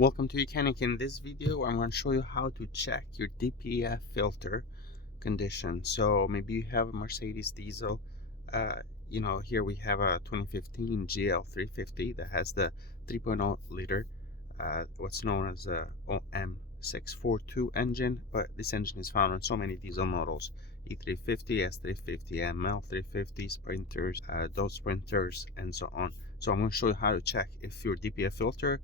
Welcome to YOUCANIC. In this video, I'm going to show you how to check your DPF filter condition. So maybe you have a Mercedes diesel. Here we have a 2015 GL350 that has the 3.0 liter, what's known as a M642 engine. But this engine is found on so many diesel models: E350, S350, ML350, Sprinters, those Sprinters, and so on. So I'm going to show you how to check if your DPF filter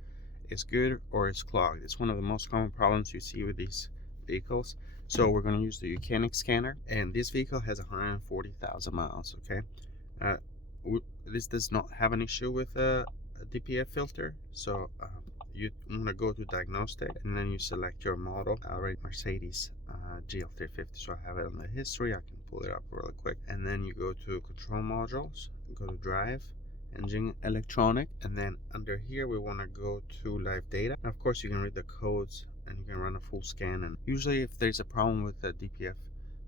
is good or it's clogged. It's one of the most common problems you see with these vehicles. So we're going to use the YOUCANIC scanner, and this vehicle has 140,000 miles. Okay, this does not have an issue with a DPF filter. So you want to go to diagnostic, and then you select your model. I rate Mercedes GL350, so I have it on the history. I can pull it up really quick, and then you go to control modules, go to drive, engine electronic, and then under here we want to go to live data. And of course you can read the codes and you can run a full scan. And usually if there's a problem with the DPF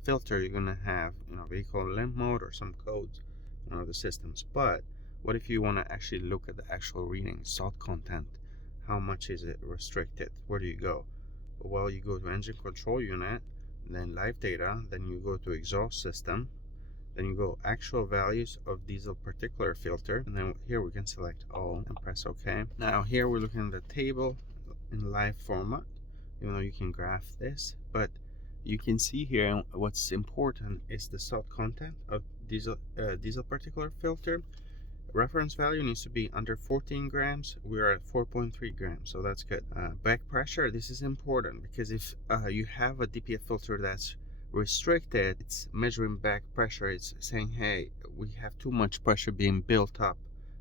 filter, you're going to have vehicle limp mode or some codes the systems. But what if you want to actually look at the actual reading, salt content? How much is it restricted? Where do you go? Well, you go to engine control unit, then live data, then you go to exhaust system, then you go actual values of diesel particulate filter, and then here we can select all and press OK. Now here we're looking at the table in live format. You can graph this, but you can see here what's important is the salt content of diesel particulate filter. Reference value needs to be under 14 grams. We're at 4.3 grams, so that's good. Back pressure, this is important because if you have a DPF filter that's restricted, it's measuring back pressure. It's saying, hey, we have too much pressure being built up,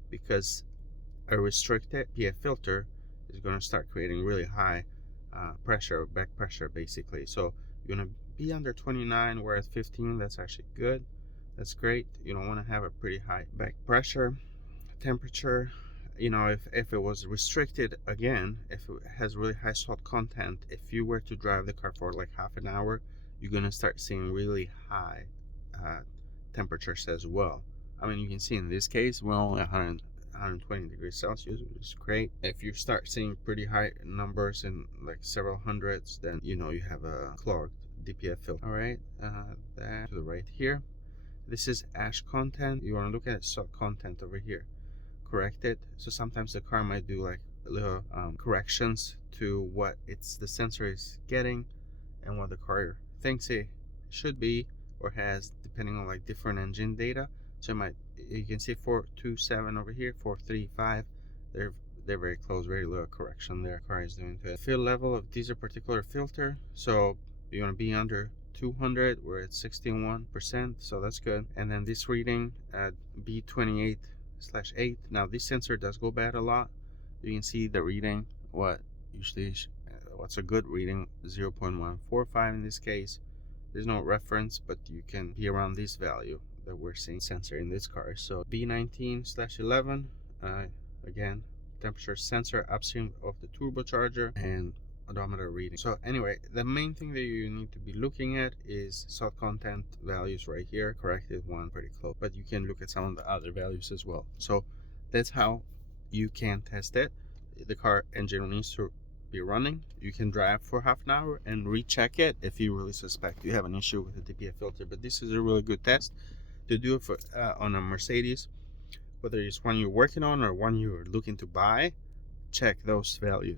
because a restricted DPF filter is going to start creating really high pressure, back pressure basically. So you're going to be under 29. We're at 15. That's actually good. That's great. You don't want to have a pretty high back pressure. Temperature, if it was restricted again, if it has really high salt content, if you were to drive the car for like half an hour, you're going to start seeing really high temperatures as well. I mean, you can see in this case we're only 120 degrees Celsius, which is great. If you start seeing pretty high numbers in like several hundreds, then you have a clogged DPF filter. All right, that to the right here, this is ash content. You want to look at salt content over here, correct it. So sometimes the car might do like little corrections to what the sensor is getting and what the car thinks it should be or has, depending on like different engine data. So you can see 427 over here, 435. They're very close, very little correction their car is doing to it. Fill level of diesel particulate filter, so you want to be under 200. We're at 61%, so that's good. And then this reading at B28/8. Now this sensor does go bad a lot. You can see the reading, what's a good reading, 0.145 in this case. There's no reference, but you can be around this value that we're seeing sensor in this car. So B19/11, again, temperature sensor upstream of the turbocharger and odometer reading. So anyway, the main thing that you need to be looking at is salt content values right here. Corrected one, pretty close, but you can look at some of the other values as well. So that's how you can test it. The car engine needs to be running. You can drive for half an hour and recheck it if you really suspect you have an issue with the DPF filter. But this is a really good test to do it for on a Mercedes, whether it's one you're working on or one you're looking to buy. Check those values.